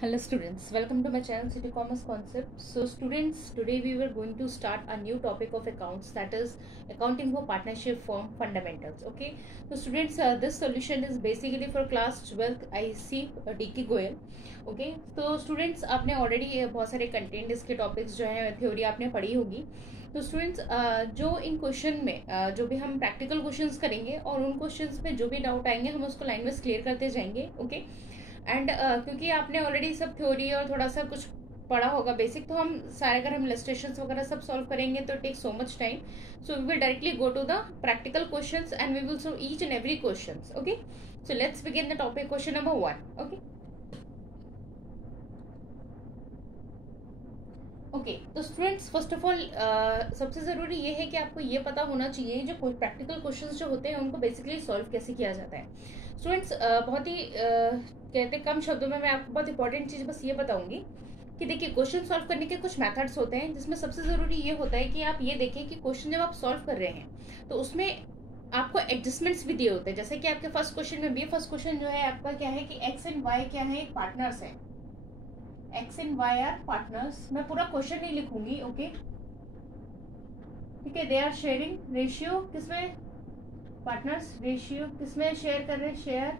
Hello students, welcome to my channel City Commerce Concept. So students, today we were going to start a new topic of accounts, that is accounting for partnership firm fundamentals. Okay, so students, this solution is basically for class 12th IC DK Goel. Okay तो students आपने already बहुत सारे content इसके topics जो है theory आपने पढ़ी होगी. तो स्टूडेंट्स जो इन क्वेश्चन में जो भी हम प्रैक्टिकल क्वेश्चंस करेंगे और उन क्वेश्चंस में जो भी डाउट आएंगे हम उसको लाइन वाइज क्लियर करते जाएंगे. ओके एंड क्योंकि आपने ऑलरेडी सब थ्योरी और थोड़ा सा कुछ पढ़ा होगा बेसिक, तो हम सारे अगर हम इलस्ट्रेशंस वगैरह सब सॉल्व करेंगे तो take so much time. So we will directly go to the practical questions and we will solve each and every questions. Okay, so let's begin the topic question number 1. Okay तो students first of all सबसे ज़रूरी ये है कि आपको ये पता होना चाहिए जो कोई प्रैक्टिकल क्वेश्चंस जो होते हैं उनको बेसिकली सॉल्व कैसे किया जाता है. स्टूडेंट्स बहुत ही कहते कम शब्दों में मैं आपको बहुत इंपॉर्टेंट चीज़ बस ये बताऊंगी कि देखिए क्वेश्चन सॉल्व करने के कुछ मेथड्स होते हैं, जिसमें सबसे ज़रूरी ये होता है कि आप ये देखें कि क्वेश्चन जब आप सॉल्व कर रहे हैं तो उसमें आपको एडजस्टमेंट्स भी दिए होते हैं. जैसे कि आपके फर्स्ट क्वेश्चन में भी, फर्स्ट क्वेश्चन जो है आपका क्या है कि एक्स एंड वाई क्या है, पार्टनर्स है. X and Y are partners. मैं पूरा क्वेश्चन नहीं लिखूंगी. ओके ठीक है. दे आर शेयरिंग रेशियो किसमें, पार्टनर्स रेशियो किसमें शेयर कर रहे हैं, शेयर.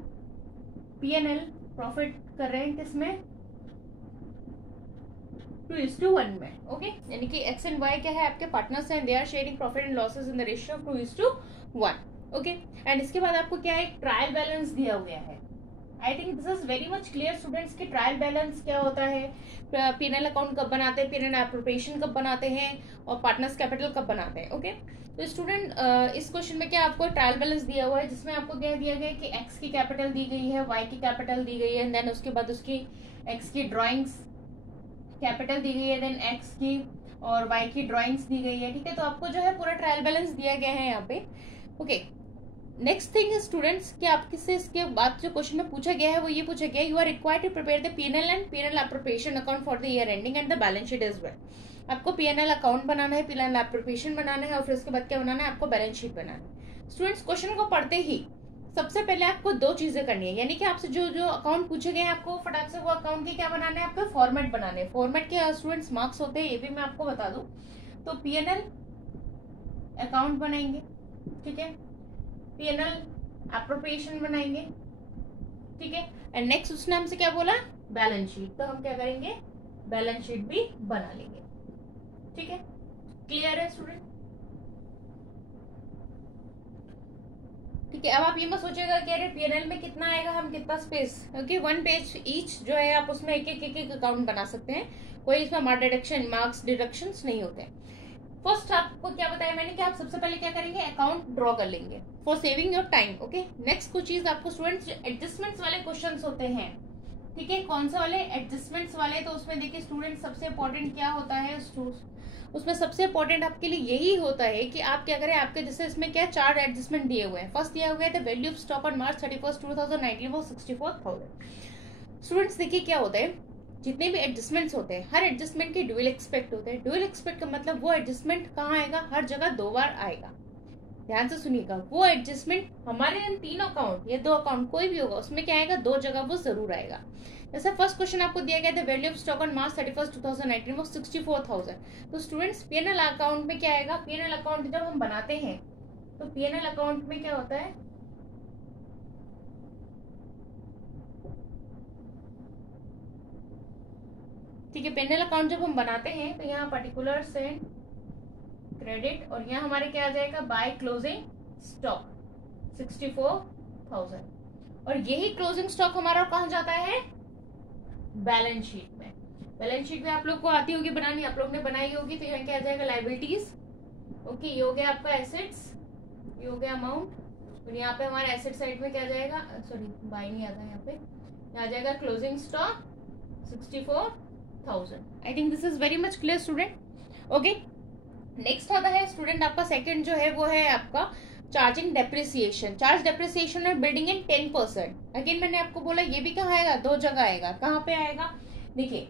P&L प्रॉफिट कर रहे हैं किसमें, 2:1 में. ओके यानी कि एक्स एंड वाई क्या है, आपके पार्टनर्स हैं. They are sharing profit and losses in the ratio of 2:1. Okay and इसके बाद आपको क्या है, ट्रायल बैलेंस दिया हुआ है. आई think this is very much clear students की ट्रायल बैलेंस क्या होता है, P&L अकाउंट कब बनाते हैं, P&L एप्रोप्रिएशन कब बनाते हैं और पार्टनर्स कैपिटल कब बनाते हैं. ओके तो स्टूडेंट इस क्वेश्चन में क्या आपको ट्रायल बैलेंस दिया हुआ है, जिसमें आपको क्या दिया गया है कि एक्स की कैपिटल दी गई है, वाई की कैपिटल दी गई है, देन उसके बाद उसकी एक्स की ड्रॉइंग्स कैपिटल दी गई है, देन एक्स की और वाई की ड्रॉइंग्स दी गई है. ठीक है, तो आपको जो है पूरा ट्रायल बैलेंस दिया गया है यहाँ पे. ओके नेक्स्ट थिंग है स्टूडेंट्स कि आपके से इसके बाद जो क्वेश्चन में पूछा गया है वो ये पूछा गया है, you are required to prepare the P&L and P&L appropriation account for the year ending and the balance sheet as well. आपको P&L अकाउंट बनाना है, P&L एप्रोप्रिएशन बनाना है और फिर उसके बाद क्या बनाना है, आपको बैलेंस शीट बनाना है. स्टूडेंट्स क्वेश्चन को पढ़ते ही सबसे पहले आपको दो चीजें करनी है, यानी कि आपसे जो जो अकाउंट पूछे गए हैं आपको फटाक से वो अकाउंट के क्या बनाना है, आपको फॉर्मेट बनाने हैं. फॉर्मेट के स्टूडेंट्स मार्क्स होते हैं, ये भी मैं आपको बता दूं. तो P&L अकाउंट बनाएंगे, ठीक है, P&L एप्रोप्रिएशन बनाएंगे, ठीक है, एंड नेक्स्ट उसने हमसे क्या बोला, बैलेंस शीट. तो हम क्या करेंगे, बैलेंस शीट भी बना लेंगे. ठीक है, क्लियर है स्टूडेंट. ठीक है, अब आप ये मत सोचिएगा कि अरे P&L में कितना आएगा, हम कितना स्पेस. ओके 1 पेज ईच जो है आप उसमें एक एक अकाउंट बना सकते हैं, कोई इसमें मार्क्स डिडक्शन नहीं होते हैं. फर्स्ट आपको क्या बताया मैंने कि आप सबसे पहले क्या करेंगे, अकाउंट ड्रॉ कर लेंगे for saving your time. Okay next कुछ चीज आपको स्टूडेंट्स एडजस्टमेंट्स वाले क्वेश्चंस होते हैं. ठीक है, कौन से वाले, एडजस्टमेंट्स वाले. तो उसमें देखिए स्टूडेंट सबसे इंपॉर्टेंट क्या होता है, उसमें सबसे इंपॉर्टेंट आपके लिए यही होता है कि आप क्या करें, आपके जैसे इसमें क्या 4 एडजस्टमेंट दिए हुए हैं. फर्स्ट दिया हुआ है the value of stock on March 31, 2019 वो 64,000. स्टूडेंट्स देखिए क्या होता है, जितने भी एडजस्टमेंट्स होते हैं हर एडजस्टमेंट के ड्यूअल एक्सपेक्ट होते हैं. ड्यूअल एक्सपेक्ट का मतलब वो एडजस्टमेंट कहाँ आएगा, हर जगह 2 बार आएगा. ध्यान से सुनिएगा, वो एडजस्टमेंट हमारे इन 3 अकाउंट या 2 अकाउंट कोई भी होगा उसमें क्या आएगा, 2 जगह वो जरूर आएगा. जैसे फर्स्ट क्वेश्चन आपको दिया गया था value of stock on March 31, 2019 वो 64,000. तो स्टूडेंट्स P&L अकाउंट में क्या आएगा, P&L अकाउंट जब हम बनाते हैं तो P&L अकाउंट में क्या होता है, ठीक है, P&L अकाउंट जब हम बनाते हैं तो यहाँ पर्टिकुलर्स एंड क्रेडिट और यहाँ हमारे क्या आ जाएगा, बाय क्लोजिंग स्टॉक 64,000. और यही क्लोजिंग स्टॉक हमारा कहाँ जाता है, बैलेंस शीट में. बैलेंस शीट में आप लोग को आती होगी बनानी, आप लोग ने बनाई होगी. तो यहाँ क्या आ जाएगा, लाइबिलिटीज. ओके ये हो गया आपका एसेट्स, ये हो गया अमाउंट. और यहाँ पे हमारे एसेट साइड में क्या आ जाएगा, सॉरी बाय नहीं आता यहाँ पे, यहाँ आ जाएगा closing stock 64,000. I think this is very much clear student. Okay next आता है स्टूडेंट आपका सेकंड जो है वो है आपका चार्जिंग डेप्रिसिएशन. चार्ज डेप्रिसिएशन है बिल्डिंग इन 10%. अगेन मैंने आपको बोला ये भी कहाँ आएगा, 2 जगह आएगा. कहाँ पे आएगा, देखिए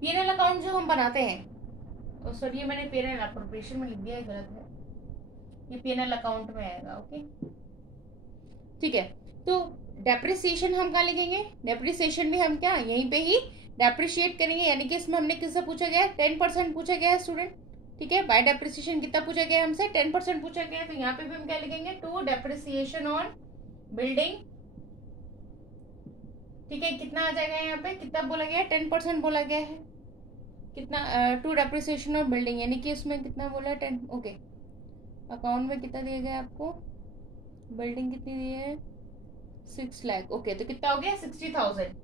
P&L अकाउंट जो हम बनाते हैं, सॉरी ये मैंने P&L एप्रोप्रिएशन में लिख दिया है, गलत है, ये P&L अकाउंट में आएगा. ओके ठीक है, तो डेप्रिसिएशन हम कहाँ लिखेंगे, डेप्रिसिएशन भी हम क्या यहीं पे ही डेप्रिशिएट करेंगे, यानी कि इसमें हमने किससे पूछा गया है, 10% पूछा गया है स्टूडेंट। ठीक है, बाय डेप्रिसिएशन कितना पूछा गया है हमसे, 10% पूछा गया है, तो यहाँ पे भी हम क्या लिखेंगे, टू डेप्रिसिएशन ऑन बिल्डिंग। ठीक है, कितना आ जाएगा यहाँ पे, कितना बोला गया है, 10% बोला गया है, कितना, टू डेप्रिसिएशन ऑफ बिल्डिंग, यानी कि उसमें कितना बोला है, 10। ओके, अकाउंट में कितना दिया गया आपको, बिल्डिंग कितनी दी है, 6 लाख। ओके, तो कितना हो गया, 60,000।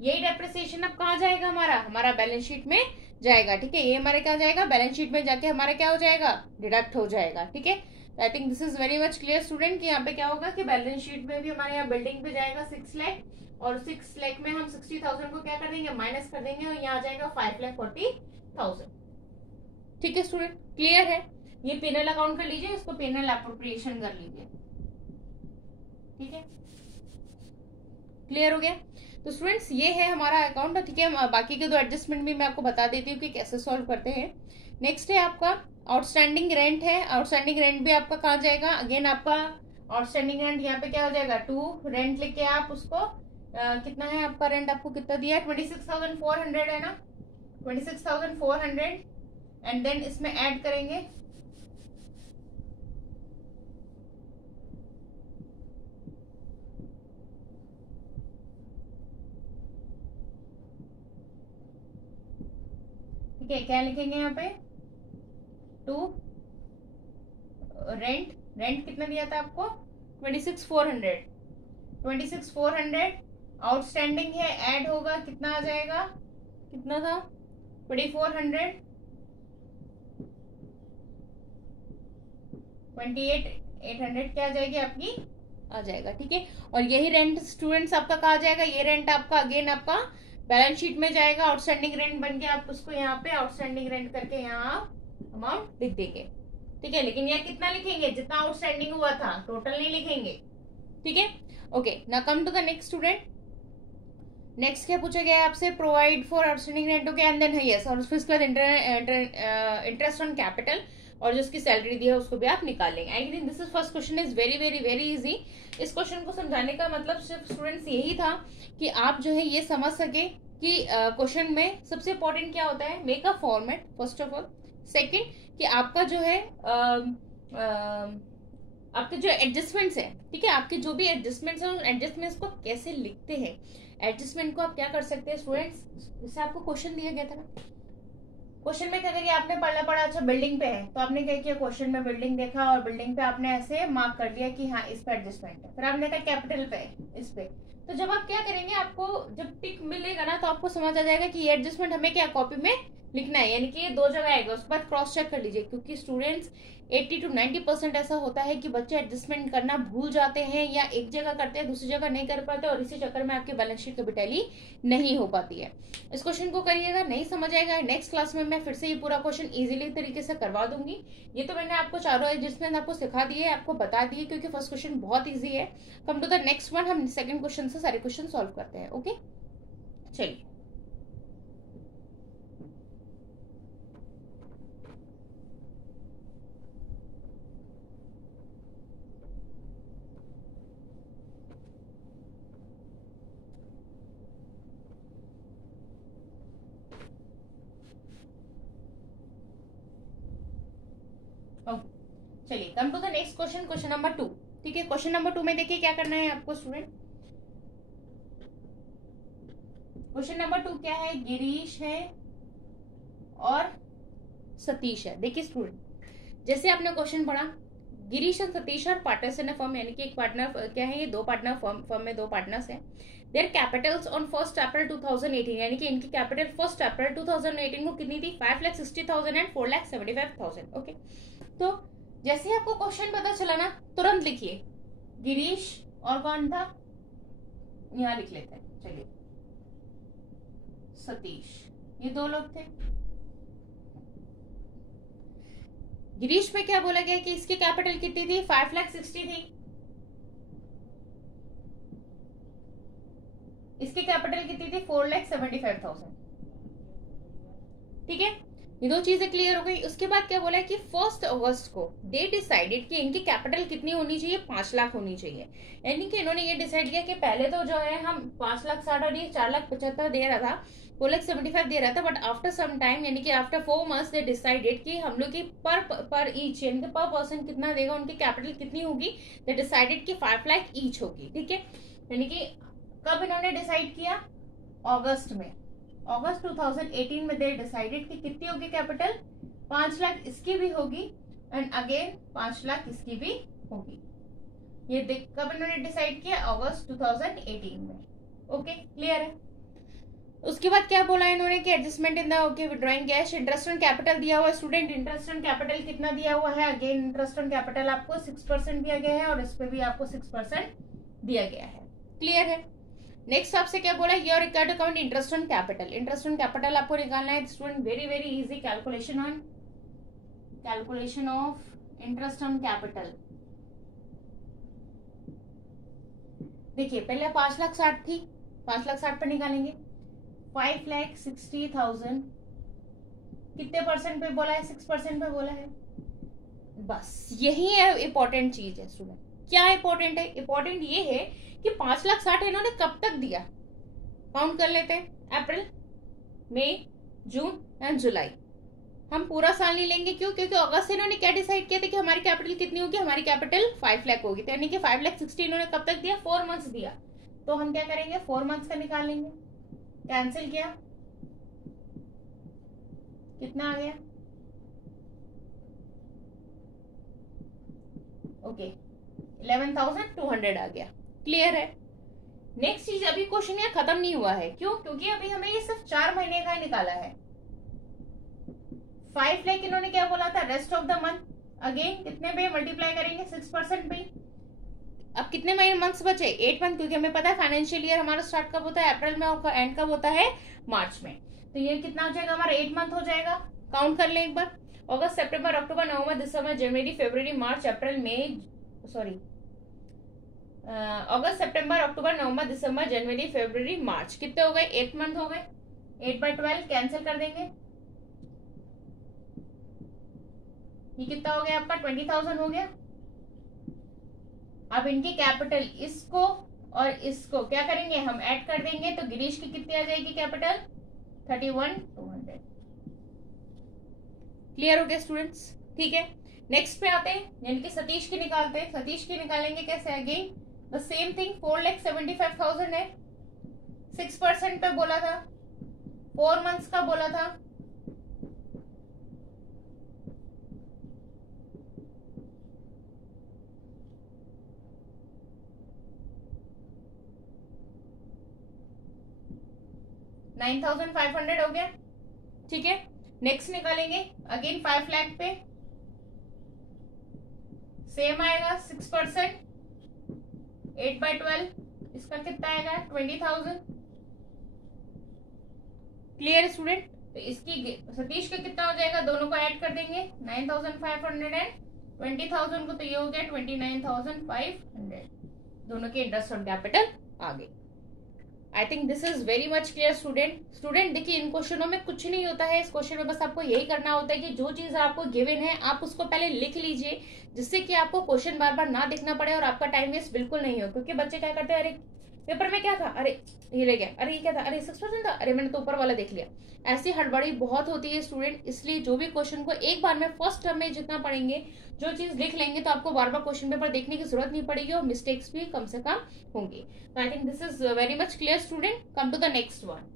यही डेप्रिसिएशन अब कहाँ जाएगा, हमारा बैलेंस शीट में जाएगा। ठीक है, ये हमारे कहाँ जाएगा, बैलेंस शीट में जाके हमारा क्या हो जाएगा, डिडक्ट हो जाएगा। ठीक है, आई think this is very much clear student कि यहाँ पे क्या होगा कि बैलेंस शीट में भी हमारे यहाँ बिल्डिंग पे जाएगा 6 लाख, और 6 लाख में हम 60,000 को क्या कर देंगे, माइनस कर देंगे, और यहाँ आ जाएगा 5,40,000। ठीक है स्टूडेंट, क्लियर है। ये पेनल अकाउंट कर लीजिए, इसको पेनल अप्रोप्रिएशन कर लीजिए। ठीक है, क्लियर हो गया। तो स्टूडेंट्स ये है हमारा अकाउंट। ठीक है, बाकी के दो एडजस्टमेंट भी मैं आपको बता देती हूँ कि कैसे सॉल्व करते हैं। नेक्स्ट है आपका आउटस्टैंडिंग रेंट है। आउटस्टैंडिंग रेंट भी आपका कहाँ जाएगा, अगेन आपका आउटस्टैंडिंग रेंट यहाँ पे क्या हो जाएगा, टू रेंट लेके आप उसको कितना है आपका रेंट, आपको कितना दिया है, 26,400 है ना, 26,400, एंड देन इसमें ऐड करेंगे ठीक है, क्या लिखेंगे यहाँ पे, टू रेंट कितना दिया था आपको, 26,400, 26,400 आउटस्टैंडिंग है, ऐड होगा कितना आ जाएगा, कितना था 2,400, 28,800 क्या आ जाएगी आपकी, आ जाएगा। ठीक है, और यही रेंट स्टूडेंट्स आपका कहा जाएगा, ये रेंट आपका अगेन आपका बैलेंस शीट में जाएगा, आउटस्टैंडिंग रेंट बन के आप उसको यहाँ पे आउटस्टैंडिंग रेंट करके यहाँ अमाउंट लिख देंगे। ठीक है, लेकिन यहाँ कितना लिखेंगे, जितना आउटस्टैंडिंग हुआ था, टोटल नहीं लिखेंगे। ठीक है, okay, now come to the next student. Next क्या पूछा गया है आपसे, provide for outstanding rent. Okay, and then yes, और फिर उसके बाद इंटरेस्ट ऑन कैपिटल, और जो उसकी सैलरी दी है उसको भी आप निकाल लेंगे। आई think this is first question is very very very easy. इस क्वेश्चन को समझाने का मतलब सिर्फ स्टूडेंट्स यही था कि आप जो है ये समझ सके कि क्वेश्चन में सबसे इंपॉर्टेंट क्या होता है, make a format first of all, second कि आपका जो है आपके जो एडजस्टमेंट्स है, ठीक है, आपके जो भी एडजस्टमेंट्स है उन एडजस्टमेंट्स को कैसे लिखते हैं। एडजस्टमेंट को आप क्या कर सकते हैं स्टूडेंट्स, जैसे आपको क्वेश्चन दिया गया था ना, क्वेश्चन में क्या करिए, आपने पढ़ा अच्छा बिल्डिंग पे है, तो आपने क्या किया, क्वेश्चन में बिल्डिंग देखा और बिल्डिंग पे आपने ऐसे मार्क कर दिया कि हाँ इस पे एडजस्टमेंट है, फिर आपने कहा कैपिटल पे इस पे, तो जब आप क्या करेंगे, आपको जब टिक मिलेगा ना तो आपको समझ आ जाएगा कि ये एडजस्टमेंट हमें क्या कॉपी में लिखना है, यानी कि ये दो जगह आएगा, उसके बाद क्रॉस चेक कर लीजिए, क्योंकि स्टूडेंट्स 80 to 90% ऐसा होता है कि बच्चे एडजस्टमेंट करना भूल जाते हैं, या एक जगह करते हैं दूसरी जगह नहीं कर पाते, और इसी चक्कर में आपकी बैलेंस शीट कभी टैली नहीं हो पाती है। इस क्वेश्चन को करिएगा, नहीं समझ आएगा नेक्स्ट क्लास में मैं फिर से ये पूरा क्वेश्चन इजीली तरीके से करवा दूंगी। ये तो मैंने आपको चारों एडजस्टमेंट आपको सिखा दिए, आपको बता दिए, क्योंकि फर्स्ट क्वेश्चन बहुत ईजी है। Come to the next one, हम सेकंड क्वेश्चन से सारे क्वेश्चन सॉल्व करते हैं। ओके, चलिए चलिए come to the next question, question number 2। ठीक है, क्वेश्चन नंबर 2 में देखिए क्या करना है आपको स्टूडेंट। क्वेश्चन नंबर 2 क्या है, गिरीश है और सतीश है। देखिए स्टूडेंट, जैसे आपने क्वेश्चन पढ़ा, गिरीश और सतीश और पार्टनर्स इन अ फर्म, यानी कि एक पार्टनर क्या है, ये दो पार्टनर फर्म में दो पार्टनर्स हैं। देयर कैपिटल्स ऑन 1 अप्रैल 2018, यानी कि इनकी कैपिटल 1 अप्रैल 2018 को कितनी थी, 5,60,000 एंड 4,75,000। ओके, तो जैसे ही आपको क्वेश्चन पता चला ना, तुरंत लिखिए गिरीश और कौन था, यहां लिख लेते हैं, चलिए सतीश, ये दो लोग थे। गिरीश में क्या बोला गया कि इसकी कैपिटल कितनी थी, 5,60,000 थी, इसकी कैपिटल कितनी थी, 4,75,000। ठीक है, ये दो चीजें क्लियर हो गई। उसके बाद क्या बोला है कि 1 अगस्त को दे डिसाइडेड कि इनकी कैपिटल कितनी होनी चाहिए, 5 लाख होनी चाहिए। यानी कि इन्होंने ये डिसाइड किया कि पहले तो जो है हम 5,60,000 और ये 4,75,000 दे रहा था, 4,75,000 दे रहा था, बट आफ्टर सम टाइम यानी कि आफ्टर 4 मंथ्स दे डिसाइडेड कि हम लोग की पर ईच यानी कि पर पर्सन कितना देगा, उनकी कैपिटल कितनी होगी, दे डिसाइडेड कि 5 लाख ईच होगी। ठीक है, यानी कि कब इन्होंने डिसाइड किया, अगस्त में, अगस्त 2018 में दे डिसाइडेड कि कितनी होगी कैपिटल, 5 लाख इसकी भी होगी एंड अगेन 5 लाख इसकी भी होगी। ये देख कब इन्होंने डिसाइड किया, अगस्त 2018 में। ओके क्लियर है। उसके बाद क्या बोला इन्होंने कि adjustment in the okay withdrawing cash, interest on capital दिया हुआ है स्टूडेंट, इंटरेस्ट ऑन कैपिटल कितना दिया हुआ है, अगेन इंटरेस्ट ऑन कैपिटल आपको 6% दिया गया है और इस पे भी आपको 6% दिया गया है। क्लियर है। नेक्स्ट आपसे क्या बोला, you are required to count interest on capital. Interest on capital आपको निकालना है student, very very easy calculation of interest on capital. देखिए पहले 5,60,000 थी, 5,60,000 पे निकालेंगे, 5,60,000 कितने परसेंट पे बोला है, 6% पे बोला है। बस यही है इंपॉर्टेंट चीज है स्टूडेंट। क्या इंपॉर्टेंट है, इंपॉर्टेंट ये है कि 5,60,000 इन्होंने कब तक दिया, काउंट कर लेते हैं, अप्रैल, मई, जून एंड जुलाई। हम पूरा साल नहीं लेंगे, क्यों, क्योंकि अगस्त से इन्होंने क्या डिसाइड किया था कि हमारी कैपिटल कितनी होगी, हमारी कैपिटल 5 लाख होगी, तो यानी कि 5,60,000 इन्होंने कब तक दिया, 4 मंथ्स दिया। तो हम क्या करेंगे, 4 मंथ्स का निकाल लेंगे, कैंसिल किया, कितना आ गया, ओके 11,200 आ गया। क्लियर है। नेक्स्ट चीज, अभी क्वेश्चन यहाँ खत्म नहीं हुआ है, क्यों, क्योंकि अभी हमें ये सिर्फ 4 महीने का निकाला है। 5 लाख इन्होंने क्या बोला था, rest of the month, again कितने पे मल्टीप्लाई करेंगे, 6% पे। अब कितने महीने मंथ्स बचे, 8 मंथ, क्योंकि हमें पता है फाइनेंशियल ईयर हमारा स्टार्ट कब होता है, अप्रैल में, और एंड कब होता है, मार्च में। तो ये कितना हो जाएगा हमारा, 8 मंथ हो जाएगा। काउंट कर ले एक बार, अगस्त, सितंबर, अक्टूबर, नवंबर, दिसंबर, जनवरी, फरवरी, मार्च, अप्रैल, मई, सॉरी अगस्त, सितंबर, अक्टूबर, नवंबर, दिसंबर, जनवरी, फरवरी, मार्च, कितने हो गए, 8 मंथ हो गए। 8/12 कैंसिल कर देंगे, ये कितना हो गया आपका, 20,000 हो गया। अब इनकी कैपिटल, इसको और इसको क्या करेंगे, हम ऐड कर देंगे, तो गिरीश की कितनी आ जाएगी कैपिटल, 31,200। क्लियर हो गया स्टूडेंट्स। ठीक है, नेक्स्ट पे आते हैं, यानी कि सतीश की निकालते हैं। सतीश की निकालेंगे कैसे, अगेन द सेम थिंग, 4,75,000 है, 6% पे बोला था, 4 मंथ्स का बोला था, $9,500 हो गया। ठीक है, नेक्स्ट निकालेंगे, अगेन 5 लाख पे सेम आएगा, 6%, 8/12, इसका कितना आएगा, 20,000। Clear student. तो इसकी सतीश का कितना हो जाएगा, दोनों को ऐड कर देंगे, 9,500 एंड 20,000 को, तो ये हो गया 29,500। दोनों के इंटरेस्ट ऑन कैपिटल आ गए। आई think this is very much clear student. देखिए इन क्वेश्चनों में कुछ नहीं होता है, इस क्वेश्चन में बस आपको यही करना होता है कि जो चीज आपको गिवन है आप उसको पहले लिख लीजिए, जिससे कि आपको क्वेश्चन बार बार ना देखना पड़े और आपका टाइम वेस्ट बिल्कुल नहीं हो। क्योंकि बच्चे क्या करते हैं, अरे पेपर में क्या था, अरे ये रह गया, अरे ये क्या था, अरे 6% था, अरे मैंने तो ऊपर वाला देख लिया। ऐसी हड़बड़ी बहुत होती है स्टूडेंट, इसलिए जो भी क्वेश्चन को एक बार में फर्स्ट टर्म में जितना पढ़ेंगे, जो चीज लिख लेंगे, तो आपको बार बार क्वेश्चन पेपर देखने की जरूरत नहीं पड़ेगी और मिस्टेक्स भी कम से कम होंगी। तो I think this is very much clear student. Come to the next one.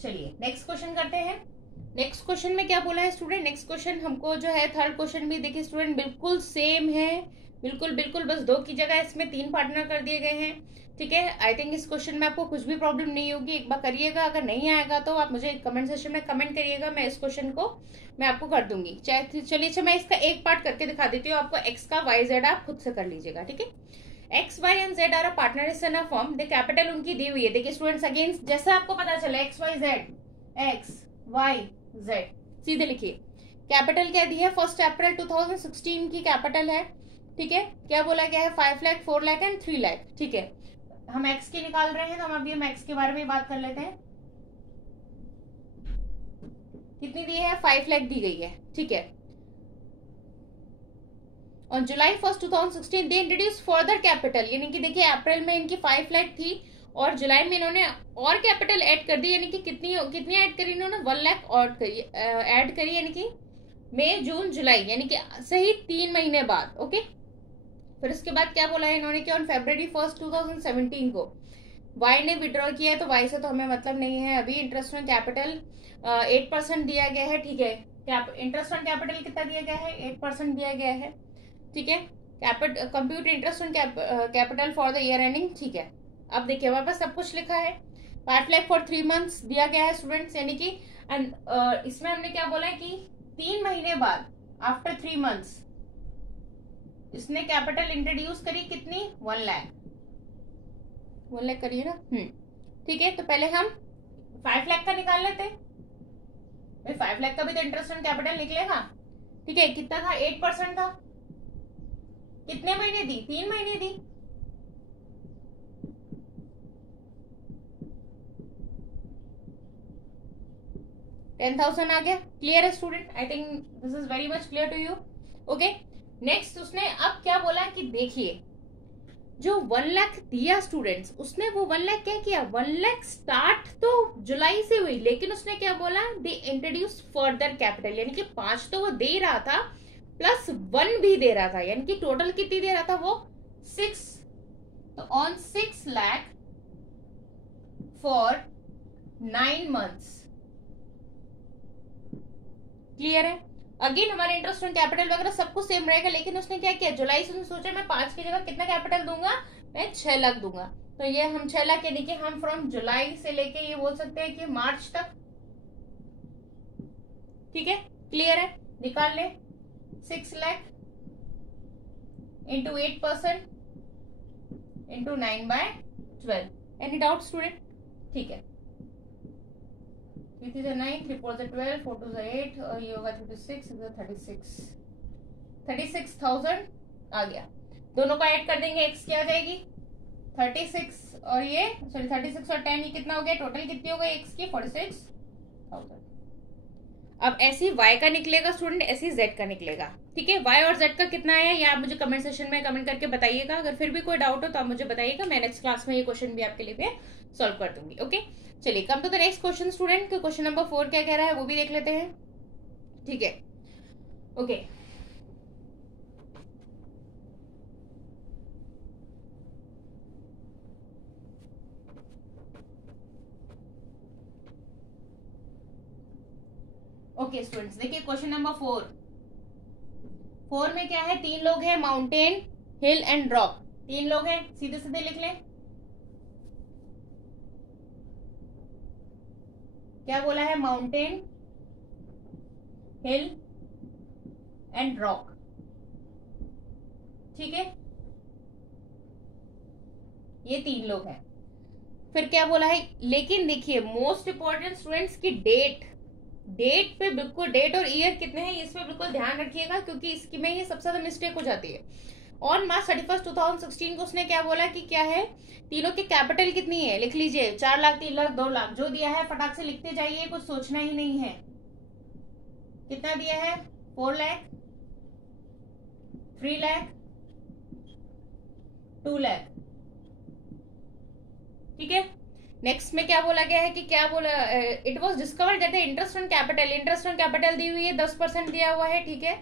चलिए नेक्स्ट क्वेश्चन करते हैं। नेक्स्ट क्वेश्चन में क्या बोला है स्टूडेंट, नेक्स्ट क्वेश्चन हमको जो है थर्ड क्वेश्चन भी देखिए स्टूडेंट बिल्कुल सेम है, बिल्कुल बिल्कुल, बस 2 की जगह इसमें 3 पार्टनर कर दिए गए हैं। ठीक है, आई थिंक इस क्वेश्चन में आपको कुछ भी प्रॉब्लम नहीं होगी, एक बार करिएगा, अगर नहीं आएगा तो आप मुझे कमेंट सेक्शन में कमेंट करिएगा, मैं इस क्वेश्चन को मैं आपको कर दूंगी। चलिए अच्छा मैं इसका एक पार्ट करके दिखा देती हूँ आपको, एक्स का वाई जेड आप खुद से कर लीजिएगा। ठीक है, X Y and Z are a partners in a firm, the capital उनकी दी हुई है। देखिए स्टूडेंट्स अगेन जैसे आपको पता चला X Y Z, X Y Z, सीधे लिखिए कैपिटल क्या दी है, 1 अप्रैल 2016 की कैपिटल है, ठीक है। क्या बोला गया है, 5 लाख, 4 लाख एंड 3 लाख, ठीक है। हम एक्स की निकाल रहे हैं तो हम अभी हम एक्स के बारे में बात कर लेते हैं। कितनी दी है, 5 लाख दी गई है, ठीक है। On July 1, 2016 they introduce further capital, यानी कि देखिए अप्रैल में इनकी 5 लाख थी और जुलाई में इन्होंने और कैपिटल ऐड कर दी, यानी कि कितनी कितनी ऐड करी इन्होंने, 1 लाख और ऐड करी, यानी कि मई जून जुलाई, यानी कि सही 3 महीने बाद, ओके। फिर उसके बाद क्या बोला है इन्होंने कि ऑन February 1, 2017 को वाई ने विड्रॉ किया है, तो वाई से तो हमें मतलब नहीं है अभी। इंटरेस्ट ऑन कैपिटल 8% दिया गया है, ठीक है। इंटरेस्ट ऑन कैपिटल कितना दिया गया है, 8% दिया गया है, ठीक है। Compute interest on capital for the year ending, ठीक है। अब देखिए हमारे पास सब कुछ लिखा है, 5 लाख फॉर 3 मंथ्स दिया गया है स्टूडेंट्स, यानी कि इसमें हमने क्या बोला है कि 3 महीने बाद, आफ्टर 3 मंथ्स इसने कैपिटल इंट्रोड्यूस करी, कितनी, 1 लाख, 1 लाख करिए ना, ठीक है। तो पहले हम 5 लाख का निकाल लेते हैं, 5 लाख का भी तो इंटरेस्ट ऑन कैपिटल निकलेगा, ठीक है। कितना था, 8% था, कितने महीने दी, 3 महीने दी, $10,000 आ गया। क्लियर है student, I think this is very much clear to you, okay. Next उसने अब क्या बोला कि देखिए जो 1 लाख दिया स्टूडेंट्स, उसने वो 1 लाख क्या किया, 1 लाख स्टार्ट तो जुलाई से हुई, लेकिन उसने क्या बोला, दे इंट्रोड्यूस फर्दर कैपिटल, यानी कि 5 तो वो दे रहा था प्लस 1 भी दे रहा था, यानी कि टोटल कितनी दे रहा था वो, 6। तो on 6 lakh for 9 months, clear है। अगेन हमारे इंटरेस्ट ऑन कैपिटल वगैरह सब कुछ सेम रहेगा, लेकिन उसने क्या किया, जुलाई से उसने सोचा मैं 5 की जगह कितना कैपिटल दूंगा, मैं 6 लाख दूंगा। तो ये हम 6 लाख यानी कि हम फ्रॉम जुलाई से लेके ये बोल सकते हैं कि मार्च तक, ठीक है। क्लियर है, निकाल ले 6 lakh into 8% into 9/12। Any doubt student, ठीक है। 3 3 9, 3 4 12, 4 2 8 और ये होगा 36, 36,000 आ गया। दोनों का ऐड कर देंगे, एक्स क्या आ जाएगी, 36 और ये सॉरी 36 और 10, ये कितना हो गया, टोटल कितनी हो गई एक्स की, 46,000। अब ऐसे ही वाई का निकलेगा स्टूडेंट, ऐसे ही जेड का निकलेगा, ठीक है। वाई और जेड का कितना है ये आप मुझे कमेंट सेक्शन में कमेंट करके बताइएगा। अगर फिर भी कोई डाउट हो तो आप मुझे बताइएगा, मैं नेक्स्ट क्लास में ये क्वेश्चन भी आपके लिए सॉल्व कर दूंगी, ओके। चलिए come to the next question student, question number 4 क्या कह रहा है वो भी देख लेते हैं, ठीक है, ओके। ओके स्टूडेंट्स देखिए क्वेश्चन नंबर 4 में क्या है, 3 लोग हैं, माउंटेन, हिल एंड रॉक, 3 लोग हैं, सीधे सीधे लिख लें। क्या बोला है, माउंटेन, हिल एंड रॉक, ठीक है। ये 3 लोग हैं। फिर क्या बोला है, लेकिन देखिए मोस्ट इंपॉर्टेंट स्टूडेंट्स की डेट पे बिल्कुल, डेट और ईयर कितने हैं इस पे बिल्कुल ध्यान रखिएगा, क्योंकि इसकी में ये सबसे ज्यादा मिस्टेक हो जाती है। ऑन मार्च 31, 2016 को उसने क्या बोला कि क्या है, तीनों की कैपिटल कितनी है, लिख लीजिए, 4 लाख, 3 लाख, 2 लाख, जो दिया है फटाक से लिखते जाइए, कुछ सोचना ही नहीं है। कितना दिया है, 4 लाख, 3 लाख, 2 लाख, ठीक है। नेक्स्ट में क्या बोला गया है कि क्या बोला, it was discovered that the interest on capital दी हुई है, 10% दिया हुआ है, ठीक है।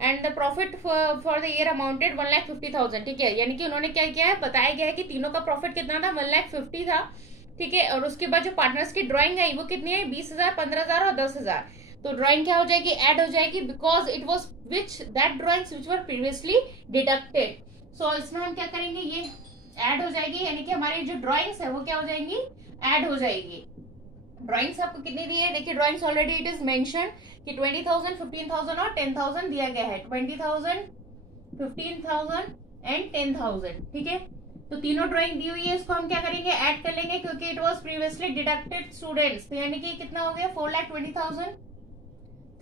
And the profit for the year amounted 1,50,000, ठीक है। यानी कि उन्होंने क्या किया है, बताया गया है कि तीनों का प्रॉफिट कितना था, 1,50,000 था, ठीक है। और उसके बाद जो पार्टनर्स की ड्रॉइंग आई वो कितनी है, 20,000, 15,000 और 10,000। तो ड्रॉइंग क्या हो जाएगी, ऐड हो जाएगी, because it was which that drawings which were previously deducted. So इसमें हम क्या करेंगे, ये ऐड हो जाएगी, यानी कि हमारी जो ड्रॉइंग्स है वो क्या हो जाएंगी, ऐड हो जाएगी। ड्रॉइंग्स आपको कितनी दी है, देखिए drawings already it is mention कि 20,000, 15,000 और 10,000 दिया गया है। 20,000, 15,000 एंड 10,000। ठीक है, तो तीनों ड्राइंग दी हुई है, इसको हम क्या करेंगे, ऐड कर लेंगे क्योंकि it was previously deducted students. तो यानी कि कितना हो गया, 4,20,000,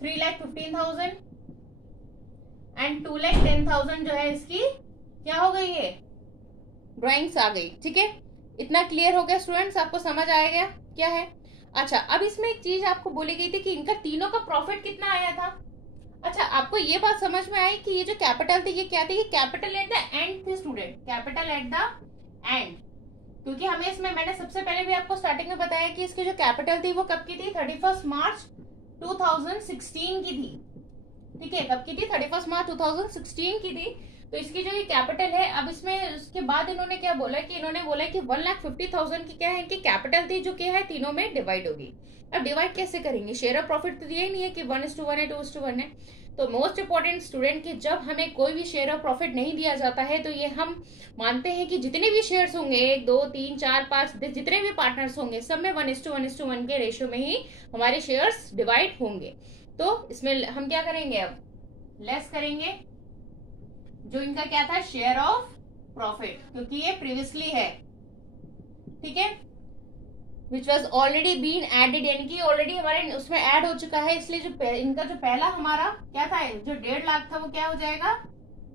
3,15,000 एंड 2,10,000 जो है इसकी क्या हो गई है, ड्राइंग्स आ गई। ठीक है, इतना क्लियर हो गया स्टूडेंट्स, आपको समझ आ गया क्या है। अच्छा, अब इसमें एक चीज आपको बोली गई थी कि इनका तीनों का प्रॉफिट कितना आया था। अच्छा, आपको ये बात समझ में आई कि ये जो कैपिटल थी ये क्या थी, कैपिटल एट द एंड थी student, capital at the end. क्योंकि हमें इसमें, मैंने सबसे पहले भी आपको स्टार्टिंग में बताया कि इसकी जो कैपिटल थी वो कब की थी, 31 मार्च 2016 की थी। ठीक है, कब की थी, 31 मार्च 2016 की थी। तो इसकी जो ये कैपिटल है, अब इसमें उसके बाद इन्होंने क्या बोला कि इन्होंने बोला कि 1,50,000 की क्या है, इनकी कैपिटल थी जो क्या है तीनों में डिवाइड होगी। अब डिवाइड कैसे करेंगे, शेयर ऑफ प्रॉफिट तो दिया ही नहीं है कि 1:1 है, 2:1 है। तो मोस्ट इंपॉर्टेंट स्टूडेंट की जब हमें कोई भी शेयर ऑफ प्रॉफिट नहीं दिया जाता है तो ये हम मानते हैं कि जितने भी शेयर्स होंगे, 1, 2, 3, 4, 5, जितने भी पार्टनर्स होंगे सब में 1:1 के रेशियो में ही हमारे शेयर्स डिवाइड होंगे। तो इसमें हम क्या करेंगे, अब लेस करेंगे जो इनका क्या था, शेयर ऑफ प्रॉफिट, क्योंकि ये प्रीवियसली है। ठीक है, which was already been added, यानी कि ऑलरेडी हमारे उसमें ऐड हो चुका है, इसलिए जो इनका जो पहला हमारा क्या था, जो 1.5 लाख था वो क्या हो जाएगा,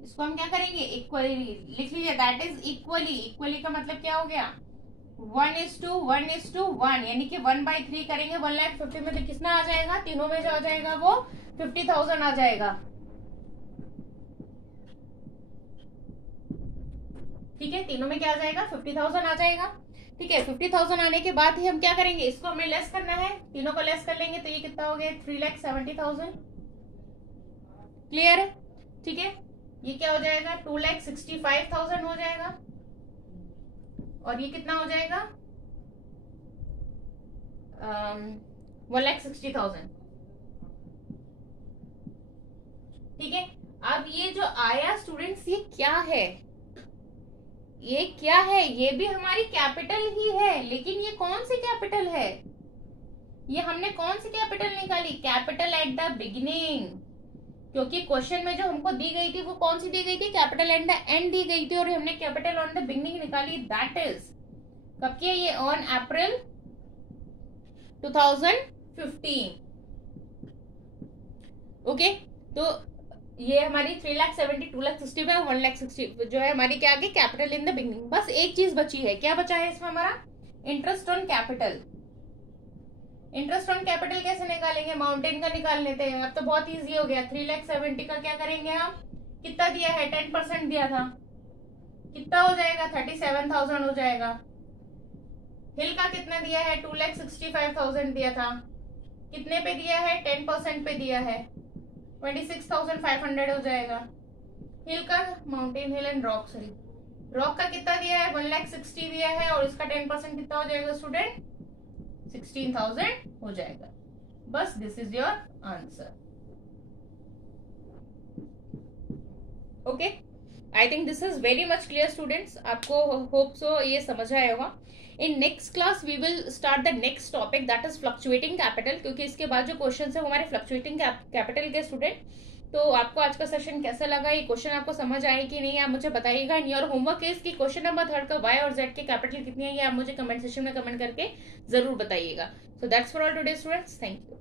इसको हम क्या करेंगे, इक्वली लिख लीजिए, दैट इज इक्वली। इक्वली का मतलब क्या हो गया, 1:1, यानी कि 1/3 करेंगे। 1,50,000 में तो कितना आ जाएगा, तीनों में जो आ जाएगा वो 50,000 आ जाएगा। ठीक है, तीनों में क्या आ जाएगा, 50,000 आ जाएगा। ठीक है, 50,000 आने के बाद ही हम क्या करेंगे, इसको हमें लेस करना है, तीनों को लेस कर लेंगे तो ये कितना हो गया, 3,70,000। क्लियर है। ठीक है, ये क्या हो जाएगा, 2,65,000 हो जाएगा, और ये कितना हो जाएगा, 1,60,000। ठीक है, अब ये जो आया स्टूडेंट्स, ये क्या है, ये क्या है, ये भी हमारी कैपिटल ही है, लेकिन ये कौन सी कैपिटल है, ये हमने कौन सी कैपिटल निकाली, कैपिटल एट द बिगिनिंग। क्योंकि क्वेश्चन में जो हमको दी गई थी वो कौन सी दी गई थी, capital at the and the गई थी, और हमने कैपिटल ऑन द बिगिनिंग निकाली। दैट इज कब की है, ये ऑन अप्रैल 2015। ओके, तो ये हमारी 3,70,000, 2,65,000, 1,60,000 जो है हमारी क्या आ गई, कैपिटल इन द बिगिनिंग। बस एक चीज बची है, क्या बचा है इसमें हमारा, interest on capital. Interest on capital कैसे निकालेंगे, माउंटेन का निकाल लेते हैं। अब तो बहुत इजी हो गया, 3,70,000 का क्या करेंगे हम, कितना दिया है, 10% दिया था, कितना हो जाएगा, 37,000 हो जाएगा। हिल का कितना दिया है, 2,65,000 दिया था, कितने पे दिया है, 10% पे दिया है, 26,500 हो जाएगा। हिल का, mountain hill and rock, sorry rock का कितना दिया है, 1,60,000 दिया है, और इसका 10% कितना हो जाएगा स्टूडेंट, 16,000 हो जाएगा। बस this is your answer. Okay, I think this is very much clear students, आपको होप सो ये समझ आया होगा। In next class we will start the next topic, that is fluctuating capital, क्योंकि इसके बाद जो क्वेश्चन है वो हमारे फ्लक्चुएटिंग कैपिटल के स्टूडेंट। तो आपको आज का सेशन कैसा लगा, ये क्वेश्चन आपको समझ आए कि नहीं, आप मुझे बताइएगा। एंड योर होमवर्क इज कि क्वेश्चन नंबर 3 का y और z के कैपिटल कितनी है, ये आप मुझे कमेंट सेक्शन में कमेंट करके जरूर बताइएगा। So that's for all today students, thank you.